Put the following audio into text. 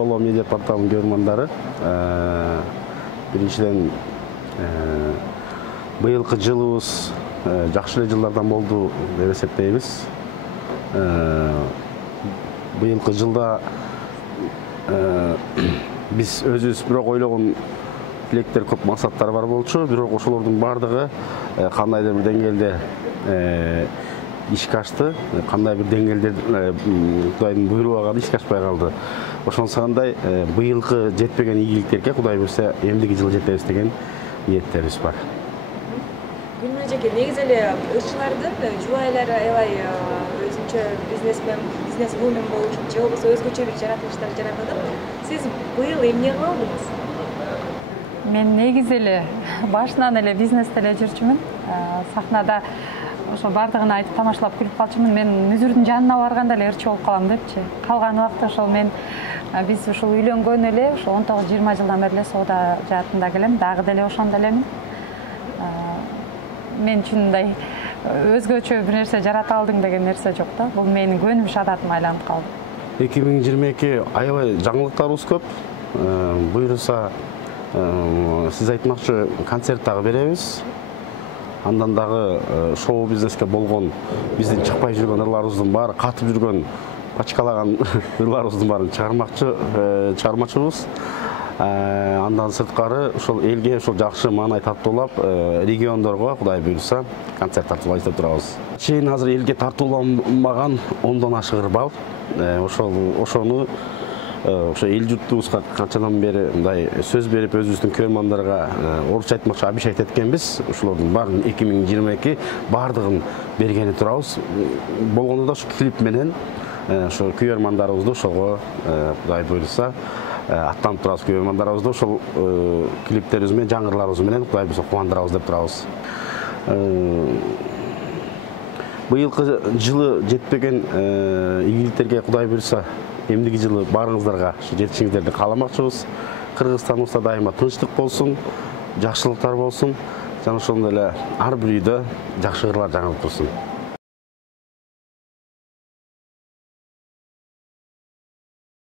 Шоло медиа порталының көрермандары, биринчиден быйылкы жылыбыз жакшы жылдардан болду деп эсептейбиз. Быйылкы жылда биз өзүбүз бирок ойлогон тилектер, көп максаттар бар болчу, бирок ошолордун бардыгы кандайдыр бир деңгээлде ишке ашты, кандай бир деңгээлде Кудайдын буйругу ишке ашпай калды. Ошонсондой быйылкы жетпеген ийгиликтерге Кудай буйруса эмдиги жылы жетебиз деген ниеттерибиз бар. Гүлнур эже, негизи эле ырчылардын жубайлары аябай өзүнчө бизнес-вумен болушу же болбосо өзгөчө бир жаратылыштар жаратат. Сиз быйыл эмне кылдыңыз? Мен негизи эле башынан эле бизнесте эле жүрчүмүн. Сахнада ошо бардыгын айтып тамашалап күлүп калчумун. Мен мүзүрдүн жанына барганда эле ырчы болуп калам депчи. Калган убакта ошол биз ушул үйлөнгөн эле ошо 19-20 жылдан бери эле соода жаатында келем. Дагы деле ошондо элемин. Мен үчүн мындай өзгөчө бир нерсе жарата алдың деген нерсе жок да. Бул менин көнүмүш адатыма айланып калды. 2022 аябай жаңылыктарыбыз көп. Буйруса сиз айтмакчы концерт дагы беребиз. Андан дагы шоу бизнеске болгон биздин чыкпай жүргөн ырларыбыздын баары, катып жүргөн, пачкалаган ырларыбыздын баарын чыгармакчыбыз. Андан сырткары ошол элге ошол жакшы маанай тартуулап, региондорго Кудай буйруса концерт тартуулап иштеп турабыз. Чейин азыр элге тартууланбаган 10дон ашык ыр бар. Ошону ошо эл журтубузга канчадан бери мындай сөз берип өзүбүздүн көрөрмандарга орусча айтмакчы обещать эткенбиз. Ошолордун баарын 2022 бардыгын бергени турабыз. Болгондо да ушу клип менен ошо көрөрмандарыбызды ошого Кудай буйруса аттанып турабыз. Көрөрмандарыбызды ошол клиптерибиз менен, жаңырларыбыз менен Кудай буйруса кубандырабыз деп турабыз. Быйылкы жылы жетпеген ийгиликтерге Кудай буйруса эмдиги жылы баарыңыздарга жетишиңиздерди кааламакчыбыз. Кыргызстаныбызда дайыма тынчтык болсун, жакшылыктар болсун, жана ошондой эле ар бир үйдө жакшы ырлар жаңылып турсун.